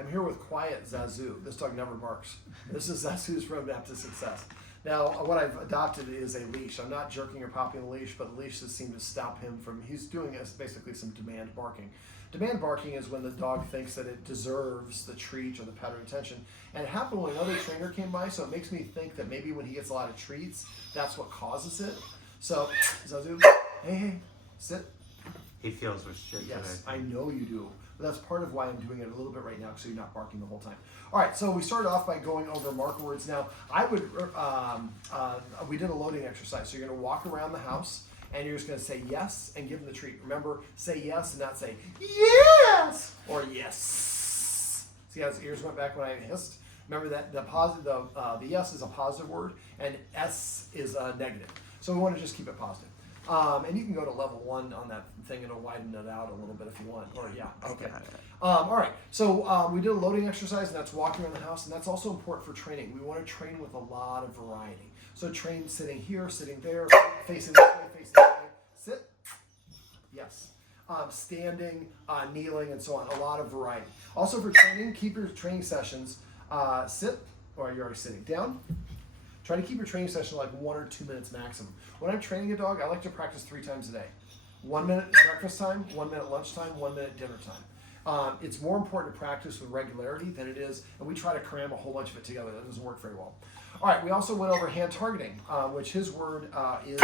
I'm here with Quiet Zazu. This dog never barks. This is Zazu's roadmap to success. Now, what I've adopted is a leash. I'm not jerking or popping the leash, but the leash has seemed to stop him from, he's doing basically some demand barking. Demand barking is when the dog thinks that it deserves the treat or the pet or attention. And it happened when another trainer came by, so it makes me think that maybe when he gets a lot of treats, that's what causes it. So, Zazu, hey, sit. He feels with shit today. Yes, I know you do. But that's part of why I'm doing it a little bit right now, so you're not barking the whole time. All right, so we started off by going over marker words. Now, I would, we did a loading exercise. So you're going to walk around the house, and you're just going to say yes and give them the treat. Remember, say yes and not say yes or yes. See how his ears went back when I hissed? Remember that the yes is a positive word, and S is a negative. So we want to just keep it positive. And you can go to level 1 on that thing and it'll widen it out a little bit if you want. Or yeah, okay. All right, so we did a loading exercise, and that's walking around the house, and that's also important for training. We want to train with a lot of variety. So train sitting here, sitting there, facing this way, facing that way. Sit. Yes. Standing, kneeling, and so on. A lot of variety. Also for training, keep your training sessions sit, or you're already sitting down. Try to keep your training session like 1 or 2 minutes maximum. When I'm training a dog, I like to practice 3 times a day. 1 minute breakfast time, 1 minute lunchtime, 1 minute dinner time. It's more important to practice with regularity than it is, and we try to cram a whole bunch of it together. That doesn't work very well. All right, we also went over hand targeting, which his word is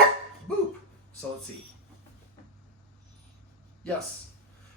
boop. So let's see. Yes.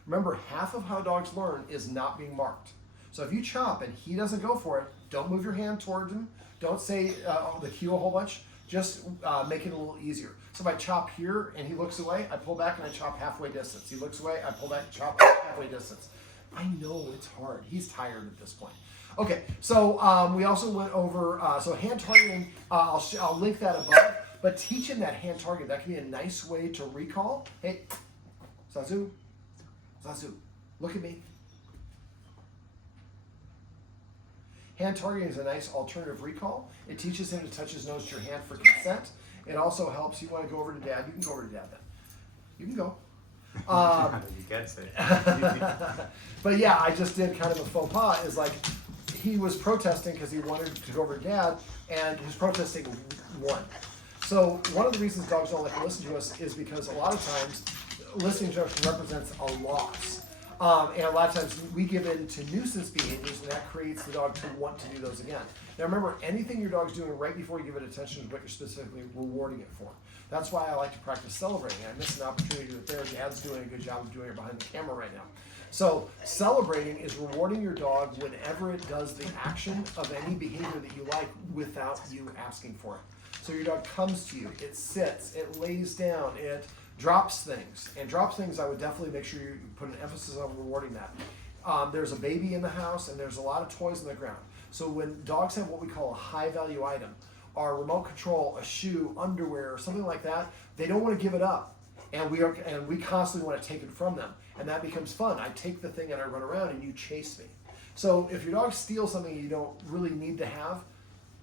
Remember, half of how dogs learn is not being marked. So if you chop and he doesn't go for it, don't move your hand toward him. Don't say the cue a whole bunch. Just make it a little easier. So if I chop here and he looks away, I pull back and I chop halfway distance. He looks away, I pull back, chop halfway distance. I know it's hard. He's tired at this point. Okay, so we also went over, so hand targeting, I'll link that above, but teach him that hand target. That can be a nice way to recall. Hey, Zazu, look at me. Hand targeting is a nice alternative recall. It teaches him to touch his nose to your hand for consent. It also helps. You want to go over to Dad? You can go over to Dad then. You can go. He gets it. But yeah, I just did kind of a faux pas. Is like he was protesting because he wanted to go over to Dad, and his protesting won. So one of the reasons dogs don't like to listen to us is because a lot of times listening to us represents a loss. And a lot of times we give in to nuisance behaviors, and that creates the dog to want to do those again. Now remember, anything your dog's doing right before you give it attention is what you're specifically rewarding it for. That's why I like to practice celebrating. I missed an opportunity to do it there. Dad's doing a good job of doing it behind the camera right now. So celebrating is rewarding your dog whenever it does the action of any behavior that you like without you asking for it. So your dog comes to you, it sits, it lays down, it drops things. And drops things, I would definitely make sure you put an emphasis on rewarding that. There's a baby in the house, and there's a lot of toys on the ground. So when dogs have what we call a high value item, our remote control, a shoe, underwear, or something like that, they don't want to give it up. And we constantly want to take it from them. And that becomes fun. I take the thing and I run around and you chase me. So if your dog steals something you don't really need to have,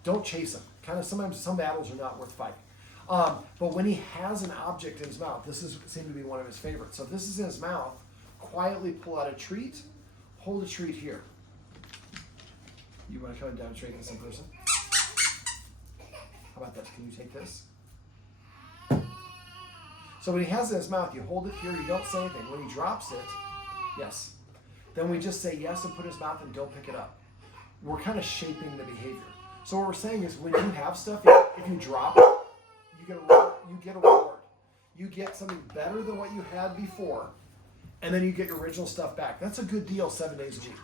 don't chase him. Kind of sometimes some battles are not worth fighting. But when he has an object in his mouth, this seemed to be one of his favorites. So if this is in his mouth, quietly pull out a treat, hold a treat here. You want to come and demonstrate this in person? How about that? Can you take this? So when he has it in his mouth, you hold it here, you don't say anything. When he drops it, yes. Then we just say yes and put it in his mouth and don't pick it up. We're kind of shaping the behavior. So what we're saying is when you have stuff, if you drop it, you get a reward. You get something better than what you had before, and then you get your original stuff back. That's a good deal 7 days a week.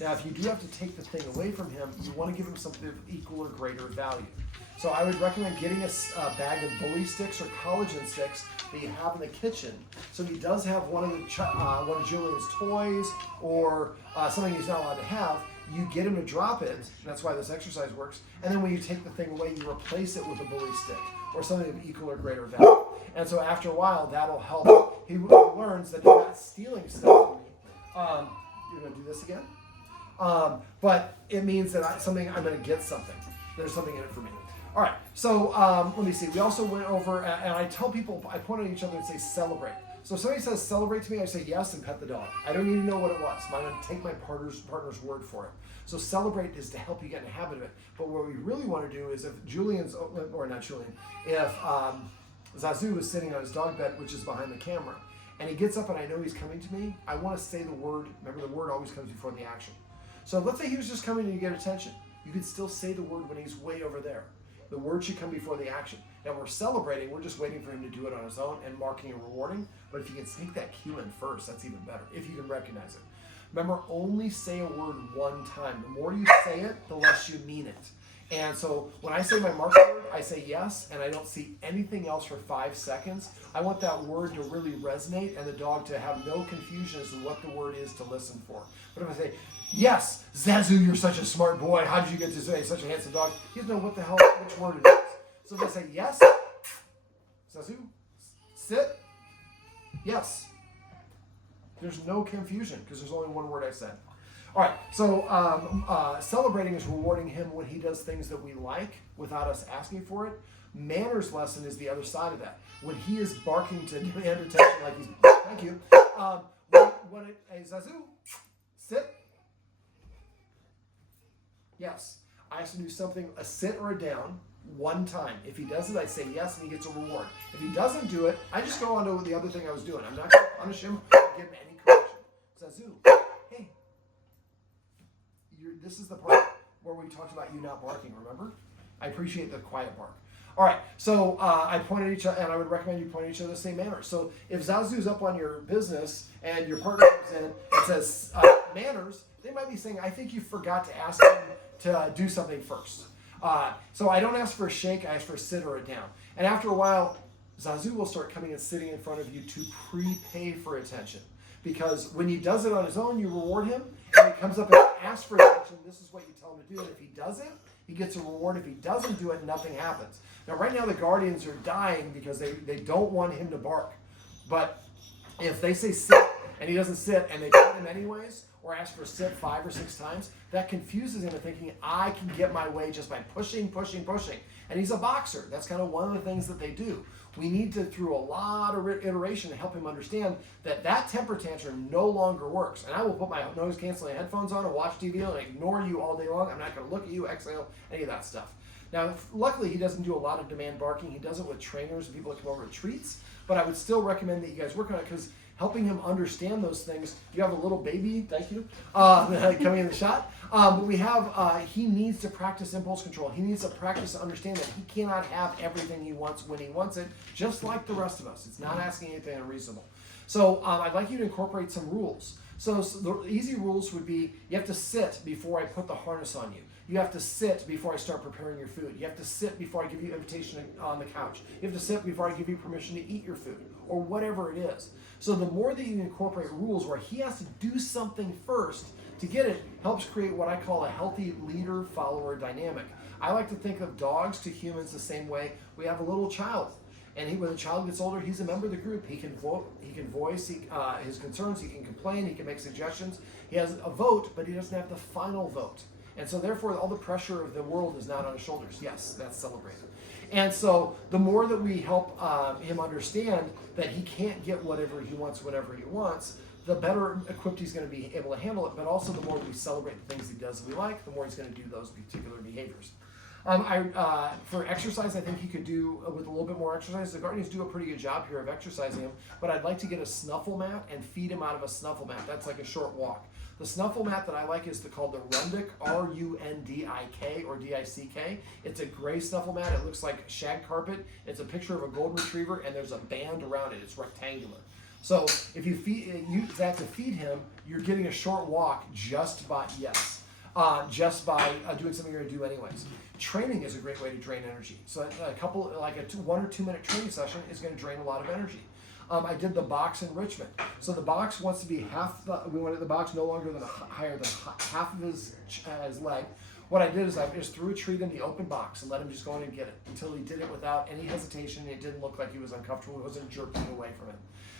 Now, if you do have to take the thing away from him, you want to give him something of equal or greater value. So I would recommend getting a bag of bully sticks or collagen sticks that you have in the kitchen. So if he does have one of Julian's toys or something he's not allowed to have, you get him to drop it. And that's why this exercise works. And then when you take the thing away, you replace it with a bully stick or something of equal or greater value. And so after a while, that'll help. He learns that you're not stealing stuff. You're going to do this again? But it means that I'm going to get something. There's something in it for me. All right, so let me see. We also went over, and I tell people, I point at each other and say celebrate. So if somebody says celebrate to me, I say yes and pet the dog. I don't even know what it was. I'm going to take my partner's word for it. So celebrate is to help you get in the habit of it. But what we really want to do is if if Zazu is sitting on his dog bed, which is behind the camera, and he gets up and I know he's coming to me, I want to say the word. Remember, the word always comes before the action. So let's say he was just coming to get attention. You could still say the word when he's way over there. The word should come before the action. Now we're celebrating, we're just waiting for him to do it on his own and marking and rewarding. But if you can sneak that cue in first, that's even better, if you can recognize it. Remember, only say a word one time. The more you say it, the less you mean it. And so when I say my marker word, I say yes, and I don't see anything else for 5 seconds. I want that word to really resonate and the dog to have no confusion as to what the word is to listen for. But if I say, yes, Zazu, you're such a smart boy. How did you get to say such a handsome dog? He doesn't know what the hell, which word it is. So if I say yes, Zazu, sit, yes. There's no confusion because there's only one word I said. All right, so celebrating is rewarding him when he does things that we like without us asking for it. Manners lesson is the other side of that. When he is barking to demand attention, like he's, thank you. Hey, Zazu, sit. Yes, I have to do something, a sit or a down, one time. If he does it, I say yes, and he gets a reward. If he doesn't do it, I just go on to the other thing I was doing. I'm not going to punish him or give him any correction. Zazu, hey, this is the part where we talked about you not barking, remember? I appreciate the quiet bark. All right, so I point at each other, and I would recommend you point at each other the same manner. So if Zazu's up on your business and your partner comes in and says manners, they might be saying, I think you forgot to ask him to do something first. So I don't ask for a shake, I ask for a sit or a down. And after a while, Zazu will start coming and sitting in front of you to prepay for attention. Because when he does it on his own, you reward him, and he comes up and asks for attention, this is what you tell him to do. And if he does it, he gets a reward. If he doesn't do it, nothing happens. Now, right now, the guardians are dying because they don't want him to bark. But if they say sit, and he doesn't sit, and they pet him anyways, or ask for a sit 5 or 6 times, that confuses him into thinking, I can get my way just by pushing. And he's a boxer. That's kind of one of the things that they do. We need to, through a lot of iteration, to help him understand that temper tantrum no longer works. And I will put my noise-canceling headphones on and watch TV and ignore you all day long. I'm not going to look at you, exhale, any of that stuff. Now, luckily, he doesn't do a lot of demand barking. He does it with trainers and people that come over to treats. But I would still recommend that you guys work on it because helping him understand those things. You have a little baby, thank you, coming in the shot. But we have, he needs to practice impulse control. He needs to practice to understand that he cannot have everything he wants when he wants it, just like the rest of us. It's not asking anything unreasonable. So I'd like you to incorporate some rules. So the easy rules would be, you have to sit before I put the harness on you. You have to sit before I start preparing your food. You have to sit before I give you invitation on the couch. You have to sit before I give you permission to eat your food, or whatever it is. So the more that you incorporate rules where he has to do something first to get it, helps create what I call a healthy leader-follower dynamic. I like to think of dogs to humans the same way. We have a little child, and when the child gets older, he's a member of the group. He can vote, he can voice his concerns, he can complain, he can make suggestions. He has a vote, but he doesn't have the final vote. And so therefore, all the pressure of the world is not on his shoulders. Yes, that's celebrated. And so the more that we help him understand that he can't get whatever he wants whenever he wants, the better equipped he's going to be able to handle it. But also the more we celebrate the things he does that we like, the more he's going to do those particular behaviors. For exercise, I think he could do with a little bit more exercise. The Guardians do a pretty good job here of exercising him, but I'd like to get a snuffle mat and feed him out of a snuffle mat. That's like a short walk. The snuffle mat that I like is called the Rundick, R-U-N-D-I-K or D-I-C-K. It's a gray snuffle mat. It looks like shag carpet. It's a picture of a golden retriever, and there's a band around it. It's rectangular. So if you use that to feed him, you're getting a short walk just by doing something you're going to do anyways. Training is a great way to drain energy. So a 1 or 2 minute training session is going to drain a lot of energy. I did the box enrichment. So the box wants to be we wanted the box no longer than higher than half of his leg. What I did is I just threw a treat in the open box and let him just go in and get it until he did it without any hesitation. It didn't look like he was uncomfortable. It wasn't jerking away from him.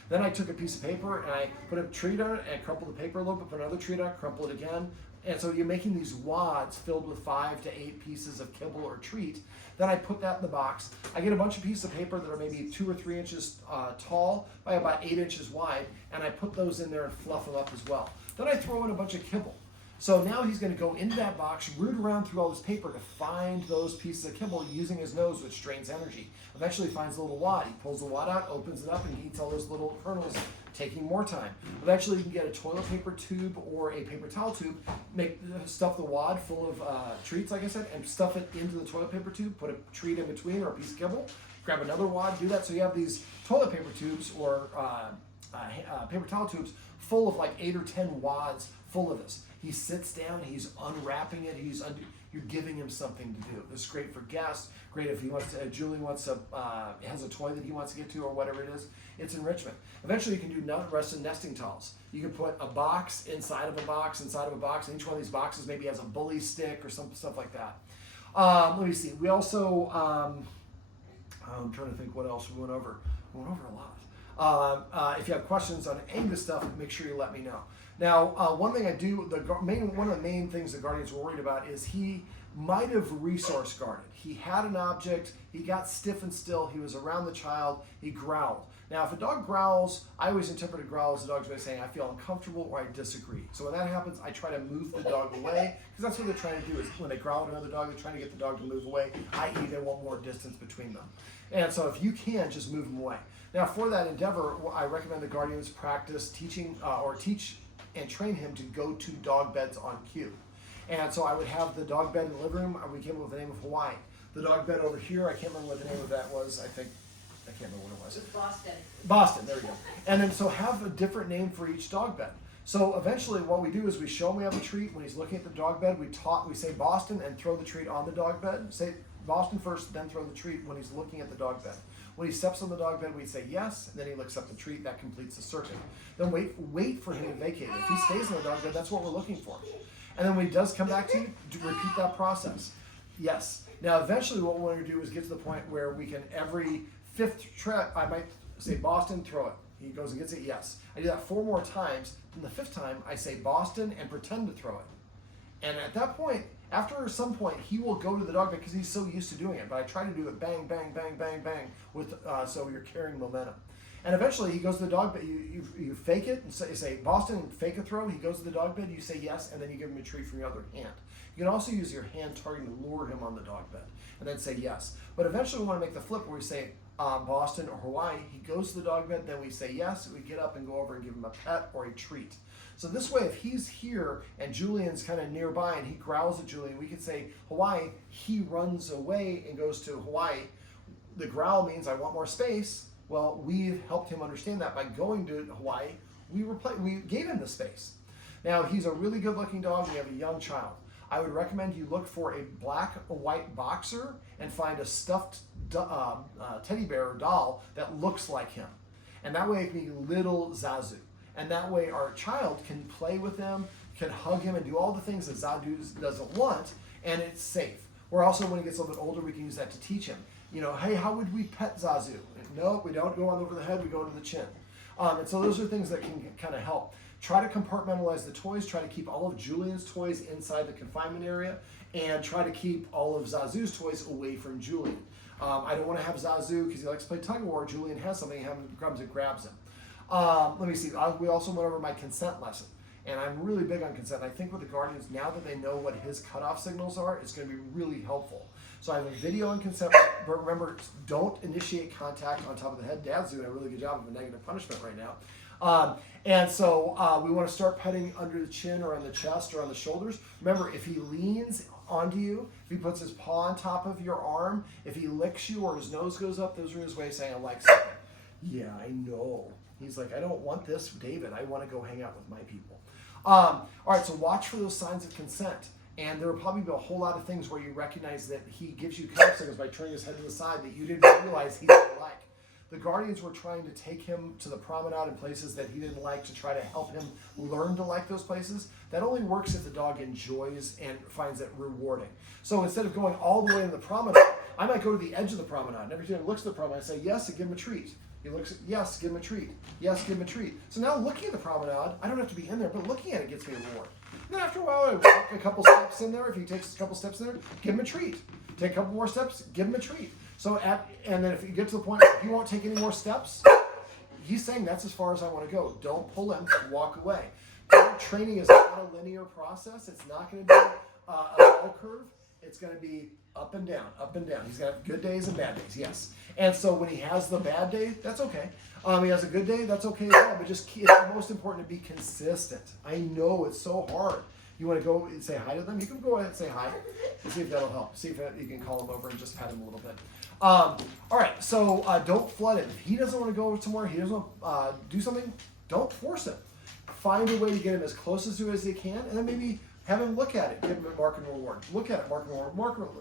Then I took a piece of paper and I put a treat on it and crumpled the paper a little bit, put another treat on it, crumpled it again, And so you're making these wads filled with 5 to 8 pieces of kibble or treat. Then I put that in the box. I get a bunch of pieces of paper that are maybe 2 or 3 inches tall by about 8 inches wide, and I put those in there and fluff them up as well. Then I throw in a bunch of kibble. So now he's going to go into that box, root around through all this paper to find those pieces of kibble using his nose, which drains energy. Eventually he finds a little wad. He pulls the wad out, opens it up, and eats all those little kernels, taking more time. Eventually you can get a toilet paper tube or a paper towel tube, stuff the wad full of treats, like I said, and stuff it into the toilet paper tube, put a treat in between or a piece of kibble, grab another wad, do that. So you have these toilet paper tubes or paper towel tubes full of like 8 or 10 wads full of this. He sits down, he's unwrapping it, you're giving him something to do. This is great for guests, great if he wants to, Julian has a toy that he wants to get to or whatever it is. It's enrichment. Eventually you can do rest and nesting dolls. You can put a box inside of a box, and each one of these boxes maybe has a bully stick or some stuff like that. Let me see. We also, I'm trying to think what else we went over. We went over a lot. If you have questions on any of this stuff, make sure you let me know. Now, one thing I do, one of the main things the Guardians were worried about is he might have resource guarded. He had an object, he got stiff and still, he was around the child, he growled. Now, if a dog growls, I always interpret a growl as the dog's way of saying, I feel uncomfortable or I disagree. So when that happens, I try to move the dog away, because that's what they're trying to do, is when they growl at another dog, they're trying to get the dog to move away, i.e. they want more distance between them. And so if you can, just move them away. Now, for that endeavor, I recommend the Guardians practice teach and train him to go to dog beds on cue. And so I would have the dog bed in the living room. We came up with the name of Hawaii. The dog bed over here, I can't remember what the name of that was. I can't remember what it was. It was Boston. Boston, there we go. And then so have a different name for each dog bed. So eventually what we do is we show him we have a treat. When he's looking at the dog bed, we say Boston and throw the treat on the dog bed. Say Boston first, then throw the treat when he's looking at the dog bed. When he steps on the dog bed, we say yes, and then he looks up the treat. That completes the circuit. Then wait for him to vacate. If he stays on the dog bed, that's what we're looking for. And then when he does come back to you, repeat that process. Yes. Now, eventually what we want to do is get to the point where we can, every 5th trip, I might say Boston, throw it. He goes and gets it, yes. I do that 4 more times. Then the 5th time, I say Boston and pretend to throw it. And at that point, after some point, he will go to the dog bed because he's so used to doing it. But I try to do it bang, bang, bang, bang, bang, with so you're carrying momentum. And eventually, he goes to the dog bed. You fake it and say Boston and fake a throw. He goes to the dog bed. You say yes, and then you give him a treat from your other hand. You can also use your hand targeting to lure him on the dog bed, and then say yes. But eventually, we want to make the flip where we say Boston or Hawaii. He goes to the dog bed. Then we say yes. We get up and go over and give him a pet or a treat. So this way, if he's here and Julian's kind of nearby and he growls at Julian, we could say Hawaii. He runs away and goes to Hawaii. The growl means I want more space. Well, we've helped him understand that by going to Hawaii. We gave him the space. Now, he's a really good-looking dog. We have a young child. I would recommend you look for a black or white boxer and find a stuffed teddy bear or doll that looks like him. And that way it can be little Zazu. And that way our child can play with him, can hug him, and do all the things that Zazu doesn't want, and it's safe. Or also, when he gets a little bit older, we can use that to teach him. You know, hey, how would we pet Zazu? No, we don't go on over the head, we go to the chin. And so those are things that can kind of help. Try to compartmentalize the toys, try to keep all of Julian's toys inside the confinement area, and try to keep all of Zazu's toys away from Julian. I don't want to have Zazu because he likes to play tug of war. Julian has something, he comes and grabs him. Let me see, we also went over my consent lesson. And I'm really big on consent. I think with the Guardians, now that they know what his cutoff signals are, it's going to be really helpful. So I have a video on consent, but remember, don't initiate contact on top of the head. Dad's doing a really good job of a negative punishment right now. And so we want to start petting under the chin or on the chest or on the shoulders. Remember, if he leans onto you, if he puts his paw on top of your arm, if he licks you or his nose goes up, those are his way of saying, I like something. Yeah, I know. He's like, I don't want this, David. I want to go hang out with my people. All right, so watch for those signs of consent. And there will probably be a whole lot of things where you recognize that he gives you cutoff signals by turning his head to the side that you didn't realize he didn't like. The Guardians were trying to take him to the promenade in places that he didn't like to try to help him learn to like those places. That only works if the dog enjoys and finds it rewarding. So instead of going all the way to the promenade, I might go to the edge of the promenade. And every time he looks at the promenade, I say yes and give him a treat. He looks at, yes, give him a treat. Yes, give him a treat. So now looking at the promenade, I don't have to be in there, but looking at it gets me a reward. And then after a while, I walk a couple steps in there. If he takes a couple steps in there, give him a treat. Take a couple more steps, give him a treat. And then if you get to the point where he won't take any more steps, he's saying that's as far as I want to go. Don't pull him, walk away. Dog training is not a linear process. It's not going to be a bell curve. It's going to be up and down, up and down. He's going to have good days and bad days, yes. And so when he has the bad day, that's okay. He has a good day, that's okay as well. But it's most important to be consistent. I know it's so hard. You want to go and say hi to them? You can go ahead and say hi and see if that'll help. See if you can call him over and just pat him a little bit. All right, so don't flood him. If he doesn't want to go somewhere, he doesn't want to do something, don't force him. Find a way to get him as close to as you can, and then maybe have him look at it. Give him a mark and reward. Look at it, mark and reward.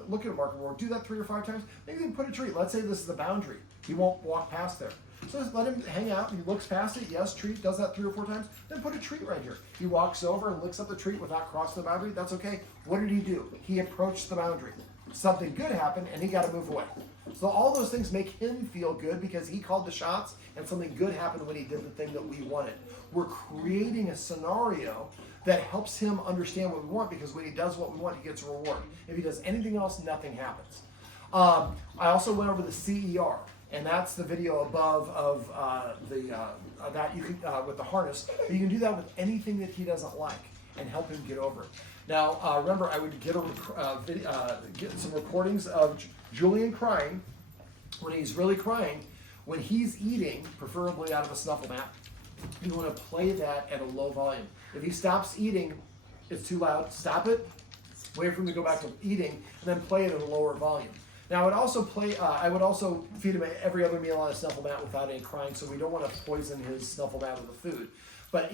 Look at it, mark and reward. Do that 3 or 5 times. Maybe then put a treat. Let's say this is the boundary. He won't walk past there. So just let him hang out. He looks past it. Yes, treat. Does that 3 or 4 times. Then put a treat right here. He walks over and licks up the treat without crossing the boundary. That's okay. What did he do? He approached the boundary. Something good happened, and he got to move away. So all those things make him feel good because he called the shots, and something good happened when he did the thing that we wanted. We're creating a scenario that helps him understand what we want, because when he does what we want, he gets a reward. If he does anything else, nothing happens. I also went over the CER, and that's the video above of that you can with the harness. But you can do that with anything that he doesn't like and help him get over it. Now, remember, I would get get some recordings of Julian crying when he's really crying. When he's eating, preferably out of a snuffle mat, you want to play that at a low volume. If he stops eating, it's too loud, stop it, wait for him to go back to eating, and then play it at a lower volume. Now, I would also feed him every other meal on a snuffle mat without any crying, so we don't want to poison his snuffle mat with the food. But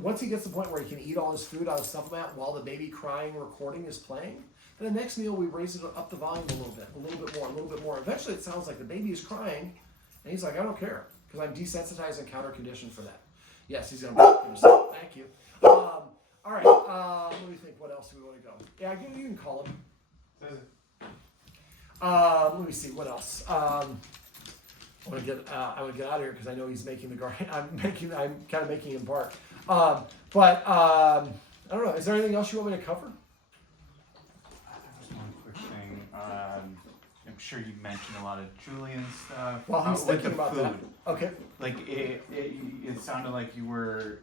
once he gets to the point where he can eat all his food on a snuffle mat while the baby crying recording is playing, then the next meal we raise it up the volume a little bit more. Eventually it sounds like the baby is crying, and he's like, I don't care, because I'm desensitized and counter-conditioned for that. Yes, he's going to bark himself. Thank you. All right, let me think, what else do we want to go? Yeah, you can call him. Let me see, what else? I want to get out of here because I know he's making the garden. I'm kind of making him bark. I don't know. Is there anything else you want me to cover? Just one quick thing. I'm sure you mentioned a lot of Julian stuff. Well, he's thinking about food. that. Okay. Like it sounded like you were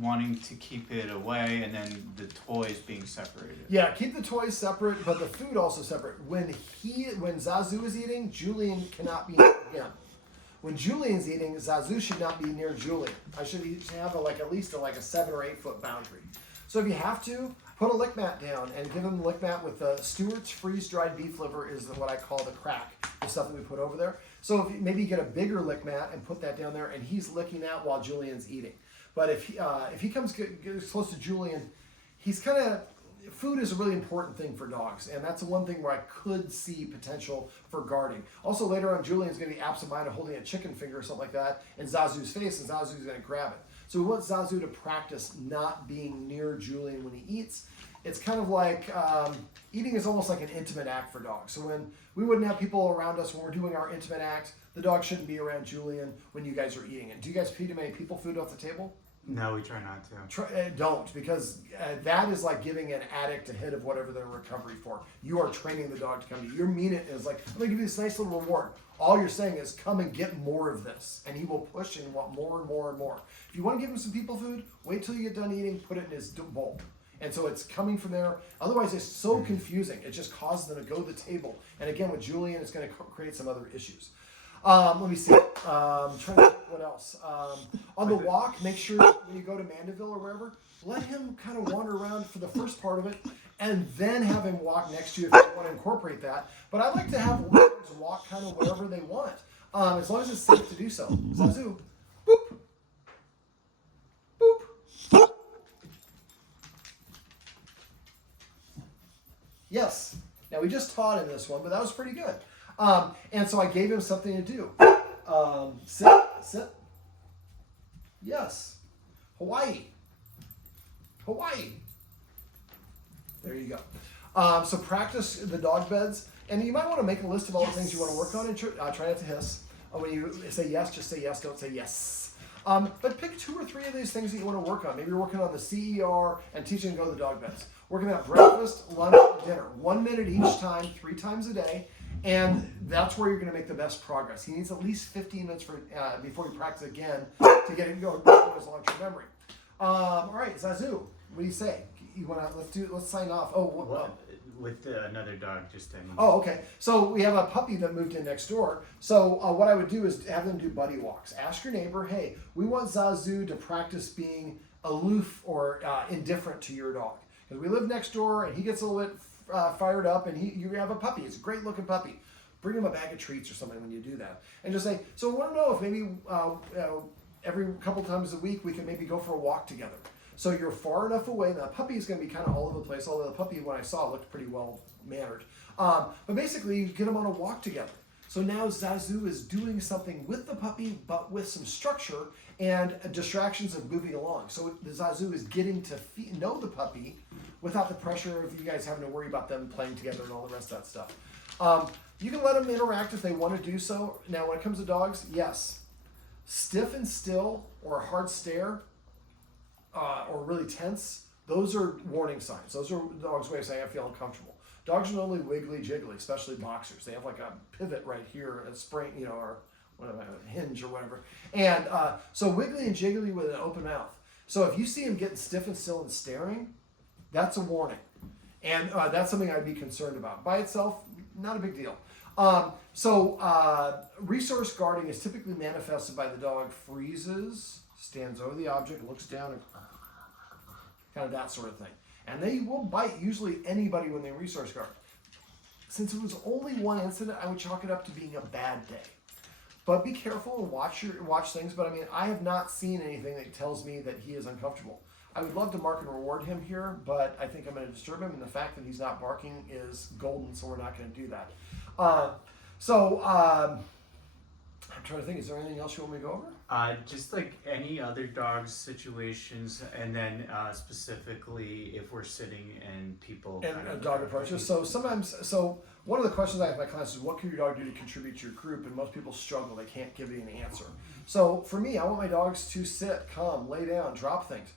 wanting to keep it away, and then the toys being separated. Yeah, keep the toys separate, but the food also separate. When Zazu is eating, Julian cannot be near him. When Julian's eating, Zazu should not be near Julian. I should have at least a 7 or 8 foot boundary. So if you have to, put a lick mat down and give him the lick mat with the Stewart's freeze-dried beef liver is what I call the crack, the stuff that we put over there. So if maybe you get a bigger lick mat and put that down there, and he's licking that while Julian's eating. But if he comes gets close to Julian, food is a really important thing for dogs, and that's the one thing where I could see potential for guarding. Also, later on, Julian's going to be absent-minded holding a chicken finger or something like that in Zazu's face, and Zazu's going to grab it. So we want Zazu to practice not being near Julian when he eats. It's kind of like eating is almost like an intimate act for dogs. So when we wouldn't have people around us when we're doing our intimate act, the dog shouldn't be around Julian when you guys are eating it. Do you guys feed him any people food off the table? No, we try not to. Don't, because that is like giving an addict a hit of whatever they're recovery for. You are training the dog to come to you. Your mean it is like, I'm going to give you this nice little reward. All you're saying is, come and get more of this. And he will push and want more and more and more. If you want to give him some people food, wait till you get done eating, put it in his bowl. And so it's coming from there. Otherwise, it's so confusing. It just causes them to go to the table. And again, with Julian, it's going to create some other issues. Let me see. Trying to think what else. On the walk, make sure when you go to Mandeville or wherever, let him kind of wander around for the first part of it, and then have him walk next to you if you want to incorporate that. But I like to have dogs walk kind of wherever they want, as long as it's safe to do so. Zazu, boop, boop. Yes. Now we just taught him this one, but that was pretty good. And so I gave him something to do. Sit. Yes. Hawaii. There you go. So practice the dog beds. And you might want to make a list of all the things you want to work on and try not to hiss. When you say yes, just say yes, don't say yes. But pick 2 or 3 of these things that you want to work on. Maybe you're working on the CER and teaching them to go to the dog beds. Working on breakfast, lunch, dinner. 1 minute each time, 3 times a day. And that's where you're going to make the best progress. He needs at least 15 minutes before you practice again to get it going to his long-term memory. All right, Zazu, what do you say? You want to let's sign off. With another dog, just any. Oh, okay. So we have a puppy that moved in next door. So what I would do is have them do buddy walks. Ask your neighbor, hey, we want Zazu to practice being aloof or indifferent to your dog. Because we live next door and he gets a little bit fired up and you have a puppy. It's a great looking puppy. Bring him a bag of treats or something when you do that. And just say, so I want to know if maybe every couple times a week we can maybe go for a walk together. So you're far enough away, and the puppy is going to be kind of all over the place, although the puppy, when I saw, looked pretty well mannered. But basically, you get them on a walk together. So now Zazu is doing something with the puppy, but with some structure and distractions of moving along. So the Zazu is getting to know the puppy without the pressure of you guys having to worry about them playing together and all the rest of that stuff. You can let them interact if they want to do so. Now, when it comes to dogs, yes. Stiff and still or a hard stare or really tense, those are warning signs. Those are the dog's way of saying I feel uncomfortable. Dogs are normally wiggly jiggly, especially boxers. They have like a pivot right here, a spring, or whatever, a hinge or whatever. And so wiggly and jiggly with an open mouth. So if you see him getting stiff and still and staring, that's a warning. And that's something I'd be concerned about. By itself, not a big deal. Resource guarding is typically manifested by the dog freezes, stands over the object, looks down, and kind of that sort of thing. And they will bite usually anybody when they resource guard. Since it was only one incident, I would chalk it up to being a bad day. But be careful and watch things. But I mean, I have not seen anything that tells me that he is uncomfortable. I would love to mark and reward him here, but I think I'm going to disturb him, and the fact that he's not barking is golden, so we're not going to do that. I'm trying to think, is there anything else you want me to go over? Just like any other dog's situations, and then specifically if we're sitting and people and a dog approaches. So one of the questions I have in my class is, what can your dog do to contribute to your group? And most people struggle; they can't give you an answer. So for me, I want my dogs to sit, come, lay down, drop things,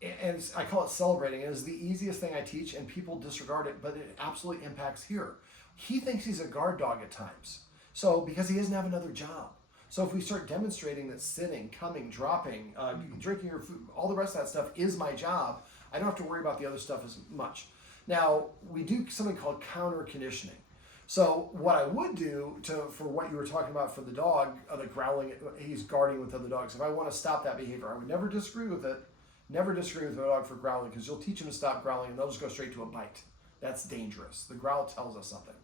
and I call it celebrating. It is the easiest thing I teach, and people disregard it, but it absolutely impacts here. He thinks he's a guard dog at times, so because he doesn't have another job. So if we start demonstrating that sitting, coming, dropping, drinking your food, all the rest of that stuff is my job, I don't have to worry about the other stuff as much. Now, we do something called counter conditioning. So what I would do for what you were talking about for the dog, the growling, he's guarding with other dogs. If I want to stop that behavior, I would never disagree with it. Never disagree with a dog for growling, because you'll teach them to stop growling and they'll just go straight to a bite. That's dangerous. The growl tells us something.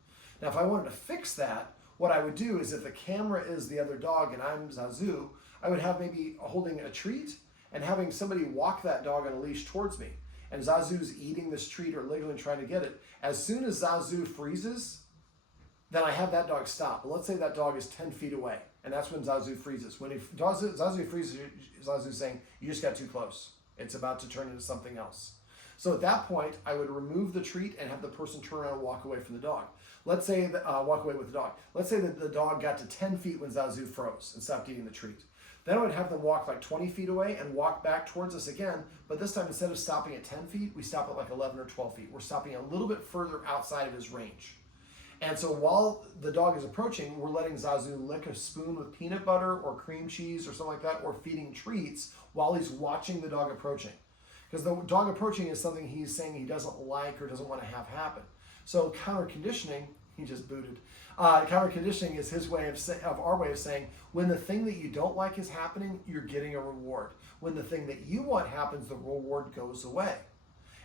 Now, if I wanted to fix that, what I would do is if the camera is the other dog and I'm Zazu, I would have maybe holding a treat and having somebody walk that dog on a leash towards me. And Zazu's eating this treat or wiggling, trying to get it. As soon as Zazu freezes, then I have that dog stop. But let's say that dog is 10 feet away, and that's when Zazu freezes. When Zazu freezes, Zazu's saying, you just got too close. It's about to turn into something else. So at that point, I would remove the treat and have the person turn around and walk away from the dog. Let's say that, walk away with the dog. Let's say that the dog got to 10 feet when Zazu froze and stopped eating the treat. Then I would have them walk like 20 feet away and walk back towards us again. But this time, instead of stopping at 10 feet, we stop at like 11 or 12 feet. We're stopping a little bit further outside of his range. And so while the dog is approaching, we're letting Zazu lick a spoon with peanut butter or cream cheese or something like that, or feeding treats while he's watching the dog approaching. Because the dog approaching is something he's saying he doesn't like or doesn't want to have happen. So counter conditioning, he just booted. Counter conditioning is his way of our way of saying, when the thing that you don't like is happening, you're getting a reward. When the thing that you want happens, the reward goes away.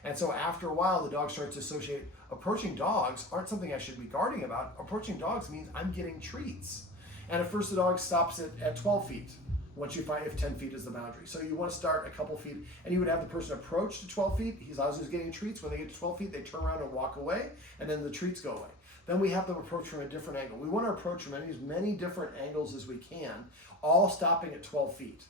And so after a while, the dog starts to associate approaching dogs aren't something I should be guarding about. Approaching dogs means I'm getting treats. And at first the dog stops at 12 feet. Once you find if 10 feet is the boundary. So you want to start a couple feet, and you would have the person approach to 12 feet. Zazu's getting treats. When they get to 12 feet, they turn around and walk away, and then the treats go away. Then we have them approach from a different angle. We want to approach from as many different angles as we can, all stopping at 12 feet.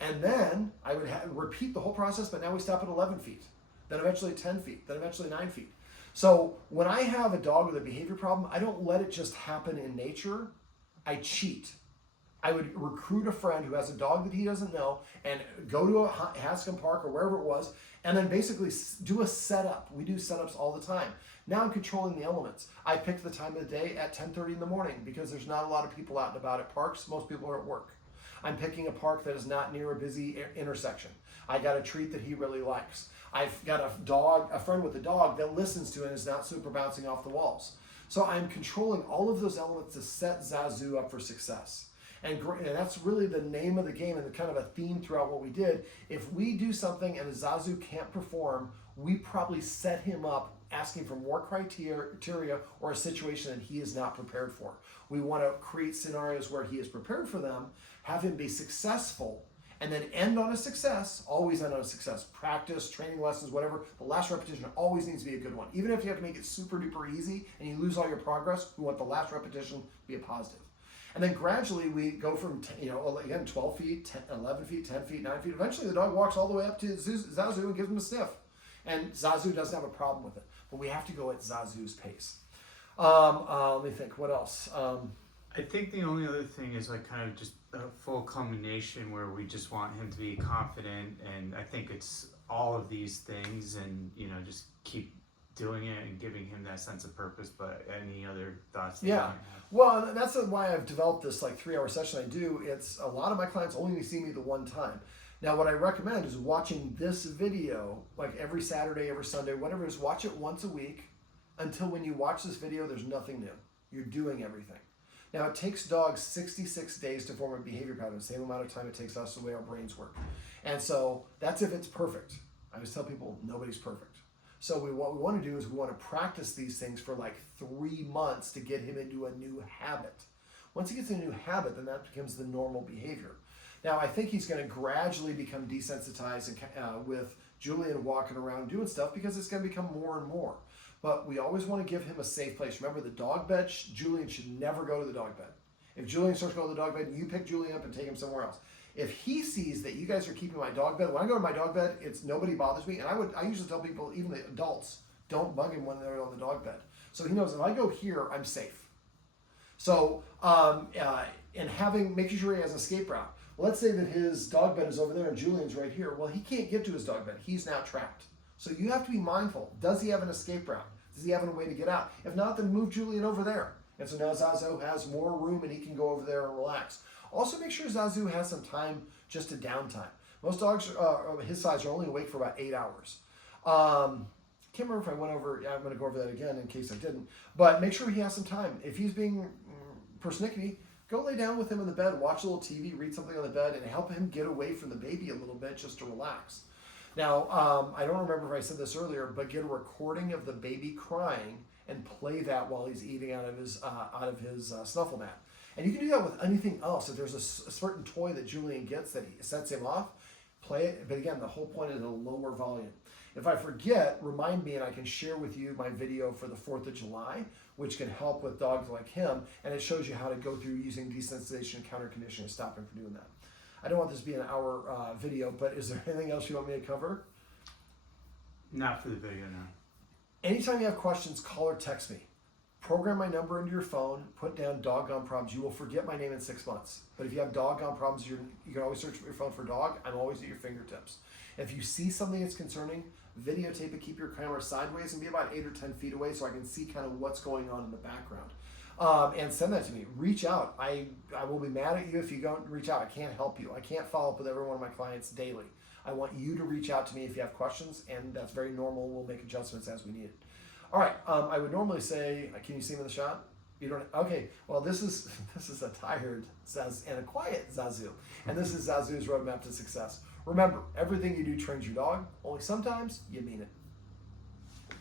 And then I would repeat the whole process, but now we stop at 11 feet. Then eventually 10 feet, then eventually 9 feet. So when I have a dog with a behavior problem, I don't let it just happen in nature. I cheat. I would recruit a friend who has a dog that he doesn't know and go to a Hanscom Park or wherever it was, and then basically do a setup. We do setups all the time. Now I'm controlling the elements. I picked the time of the day at 10:30 in the morning because there's not a lot of people out and about at parks. Most people are at work. I'm picking a park that is not near a busy intersection. I got a treat that he really likes. I've got a friend with a dog that listens to it and is not super bouncing off the walls. So I'm controlling all of those elements to set Zazu up for success. And that's really the name of the game and the kind of a theme throughout what we did. If we do something and Zazu can't perform, we probably set him up asking for more criteria or a situation that he is not prepared for. We want to create scenarios where he is prepared for them, have him be successful, and then end on a success, always end on a success. Practice, training lessons, whatever, the last repetition always needs to be a good one. Even if you have to make it super duper easy and you lose all your progress, we want the last repetition to be a positive. And then gradually we go from, again, 12 feet, 10, 11 feet, 10 feet, 9 feet. Eventually the dog walks all the way up to Zazu and gives him a sniff. And Zazu doesn't have a problem with it. But we have to go at Zazu's pace. Let me think, what else? I think the only other thing is like kind of just a full culmination where we just want him to be confident, and I think it's all of these things, and just keep doing it and giving him that sense of purpose. But any other thoughts that you might have? Well, that's why I've developed this 3-hour session I do. It's a lot of my clients only see me the one time. Now what I recommend is watching this video every Saturday, every Sunday, whatever it is. Watch it once a week until when you watch this video there's nothing new. You're doing everything. Now, it takes dogs 66 days to form a behavior pattern, the same amount of time it takes us the way our brains work. And so that's if it's perfect. I always tell people nobody's perfect. So what we want to do is we want to practice these things for 3 months to get him into a new habit. Once he gets a new habit, then that becomes the normal behavior. Now, I think he's going to gradually become desensitized with Julian walking around doing stuff because it's going to become more and more. But we always want to give him a safe place. Remember, the dog bed, Julian should never go to the dog bed. If Julian starts going to the dog bed, you pick Julian up and take him somewhere else. If he sees that you guys are keeping my dog bed, when I go to my dog bed, nobody bothers me. And I usually tell people, even the adults, don't bug him when they're on the dog bed. So he knows if I go here, I'm safe. So, making sure he has an escape route. Let's say that his dog bed is over there and Julian's right here. Well, he can't get to his dog bed. He's now trapped. So you have to be mindful. Does he have an escape route? Does he have a way to get out? If not, then move Julian over there. And so now Zazu has more room and he can go over there and relax. Also make sure Zazu has some time just to downtime. Most dogs his size are only awake for about 8 hours. Can't remember if I went over, I'm going to go over that again in case I didn't. But make sure he has some time. If he's being persnickety, go lay down with him in the bed, watch a little TV, read something on the bed, and help him get away from the baby a little bit just to relax. Now, I don't remember if I said this earlier, but get a recording of the baby crying and play that while he's eating out of his snuffle mat. And you can do that with anything else. If there's a certain toy that Julian gets that sets him off, play it. But again, the whole point is a lower volume. If I forget, remind me and I can share with you my video for the 4th of July, which can help with dogs like him. And it shows you how to go through using desensitization and counter conditioning to stop him from doing that. I don't want this to be an hour video, but is there anything else you want me to cover? Not for the video, no. Anytime you have questions, call or text me. Program my number into your phone, put down doggone problems. You will forget my name in 6 months. But if you have doggone problems, you can always search your phone for dog. I'm always at your fingertips. If you see something that's concerning, videotape it, keep your camera sideways and be about 8 or 10 feet away so I can see kind of what's going on in the background. And send that to me. Reach out. I will be mad at you if you don't reach out. I can't help you. I can't follow up with every one of my clients daily. I want you to reach out to me if you have questions, and that's very normal. We'll make adjustments as we need it. All right. I would normally say, can you see me in the shot? You don't. Okay. Well, this is a tired Zazu and a quiet Zazu, and this is Zazu's roadmap to success. Remember, everything you do trains your dog. Only sometimes you mean it.